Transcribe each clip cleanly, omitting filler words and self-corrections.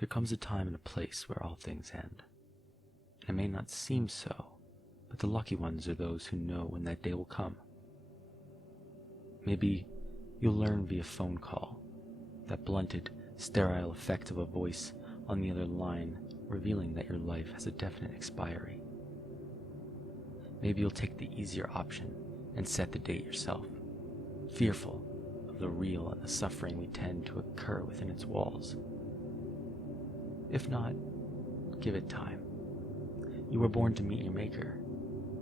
There comes a time and a place where all things end. It may not seem so, but the lucky ones are those who know when that day will come. Maybe you'll learn via phone call, that blunted, sterile effect of a voice on the other line revealing that your life has a definite expiry. Maybe you'll take the easier option and set the date yourself, fearful of the real and the suffering we tend to occur within its walls. If not, give it time. You were born to meet your maker,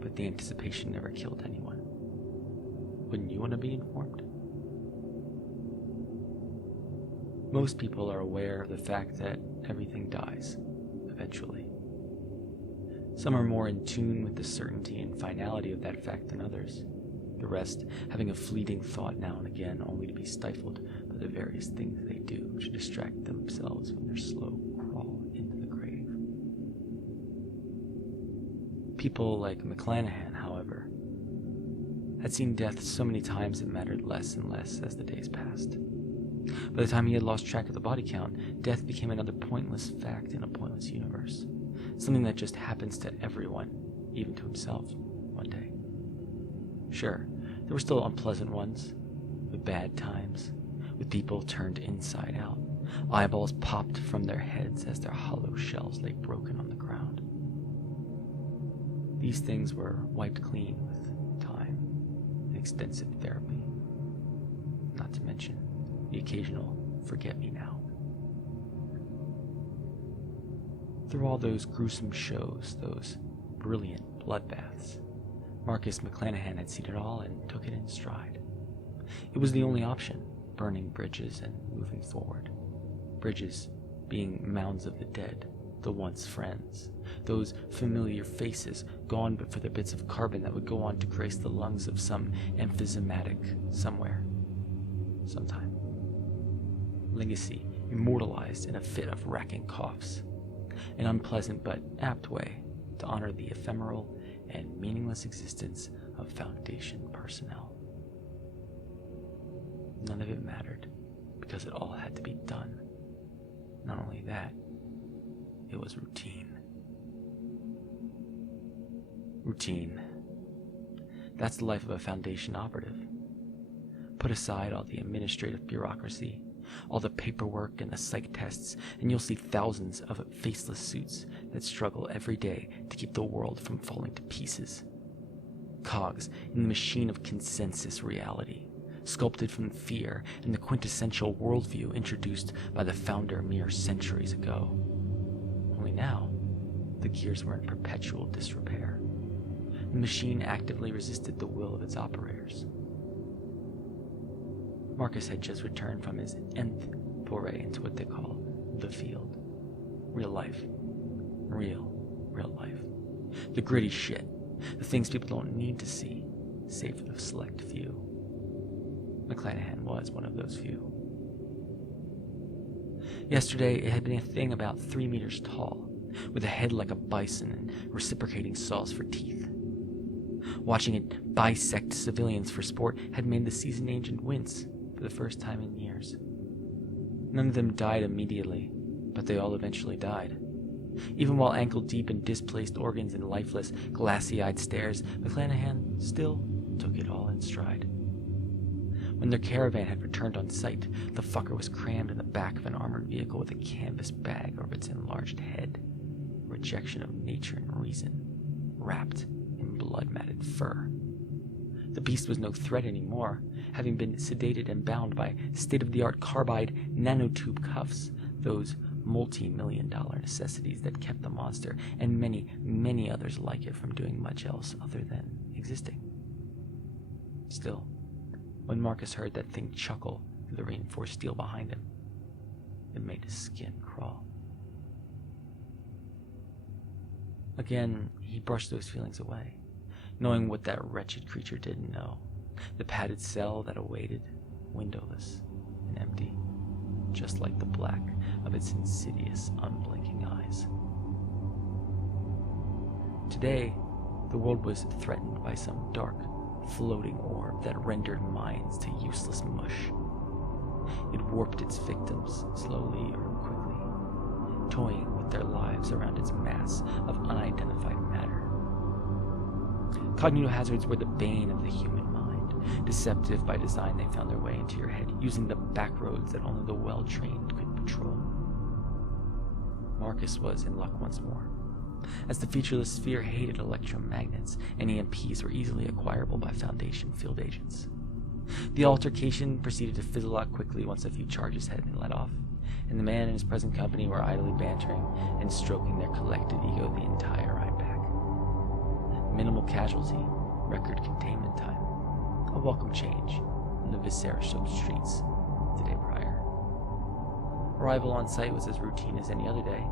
but the anticipation never killed anyone. Wouldn't you want to be informed? Most people are aware of the fact that everything dies, eventually. Some are more in tune with the certainty and finality of that fact than others, the rest having a fleeting thought now and again only to be stifled by the various things they do to distract themselves from their slow crawl into the grave. People like McClanahan, however, had seen death so many times it mattered less and less as the days passed. By the time he had lost track of the body count, death became another pointless fact in a pointless universe, something that just happens to everyone, even to himself, one day. Sure, there were still unpleasant ones, with bad times, with people turned inside out, eyeballs popped from their heads as their hollow shells lay broken on the ground. These things were wiped clean with time and extensive therapy, not to mention the occasional forget-me-now. Through all those gruesome shows, those brilliant bloodbaths, Marcus McClanahan had seen it all and took it in stride. It was the only option, burning bridges and moving forward. Bridges being mounds of the dead, the once friends, those familiar faces gone but for the bits of carbon that would go on to grace the lungs of some emphysematic somewhere, sometime. Legacy immortalized in a fit of racking coughs, an unpleasant but apt way to honor the ephemeral and meaningless existence of Foundation personnel. None of it mattered, because it all had to be done. Not only that, it was routine. Routine. That's the life of a Foundation operative. Put aside all the administrative bureaucracy, all the paperwork and the psych tests, and you'll see thousands of faceless suits that struggle every day to keep the world from falling to pieces. Cogs in the machine of consensus reality, sculpted from fear and the quintessential worldview introduced by the founder mere centuries ago. Only now, the gears were in perpetual disrepair. The machine actively resisted the will of its operators. Marcus had just returned from his nth foray into what they call the field. Real life. Real life. The gritty shit. The things people don't need to see, save for the select few. McClanahan was one of those few. Yesterday, it had been a thing about 3 meters tall, with a head like a bison and reciprocating saws for teeth. Watching it bisect civilians for sport had made the seasoned agent wince for the first time in years. None of them died immediately, but they all eventually died. Even while ankle-deep in displaced organs and lifeless, glassy-eyed stares, McClanahan still took it all in stride. When their caravan had returned on site, the fucker was crammed in the back of an armored vehicle with a canvas bag over its enlarged head, a rejection of nature and reason, wrapped in blood-matted fur. The beast was no threat anymore, having been sedated and bound by state-of-the-art carbide nanotube cuffs, those multi-million-dollar necessities that kept the monster and many, many others like it from doing much else other than existing. Still, when Marcus heard that thing chuckle through the reinforced steel behind him, it made his skin crawl. Again, he brushed those feelings away, knowing what that wretched creature didn't know. The padded cell that awaited, windowless and empty, just like the black of its insidious, unblinking eyes. Today, the world was threatened by some dark, floating orb that rendered minds to useless mush. It warped its victims slowly or quickly, toying with their lives around its mass of unidentified matter. Cognitohazards were the bane of the human mind, deceptive by design. They found their way into your head, using the back roads that only the well-trained could patrol. Marcus was in luck once more. As the featureless sphere hated electromagnets, and EMPs were easily acquirable by Foundation field agents. The altercation proceeded to fizzle out quickly once a few charges had been let off, and the man and his present company were idly bantering and stroking their collected ego the entire ride back. Minimal casualty, record containment time, a welcome change from the Viscera-soaked streets the day prior. Arrival on site was as routine as any other day,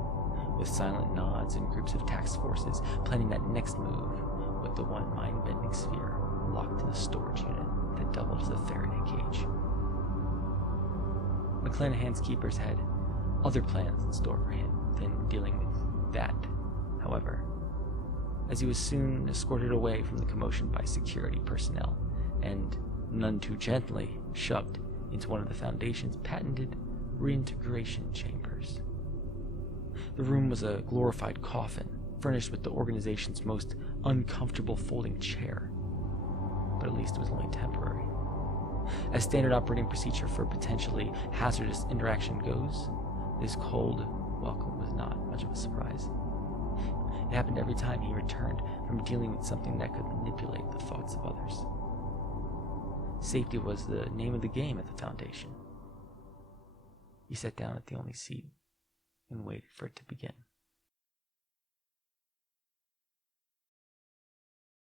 with silent nods and groups of task forces planning that next move with the one mind-bending sphere locked in a storage unit that doubled as a Faraday cage. McClanahan's keepers had other plans in store for him than dealing with that, however, as he was soon escorted away from the commotion by security personnel and, none too gently, shoved into one of the Foundation's patented reintegration chambers. The room was a glorified coffin, furnished with the organization's most uncomfortable folding chair, but at least it was only temporary. As standard operating procedure for potentially hazardous interaction goes, this cold welcome was not much of a surprise. It happened every time he returned from dealing with something that could manipulate the thoughts of others. Safety was the name of the game at the Foundation. He sat down at the only seat and waited for it to begin.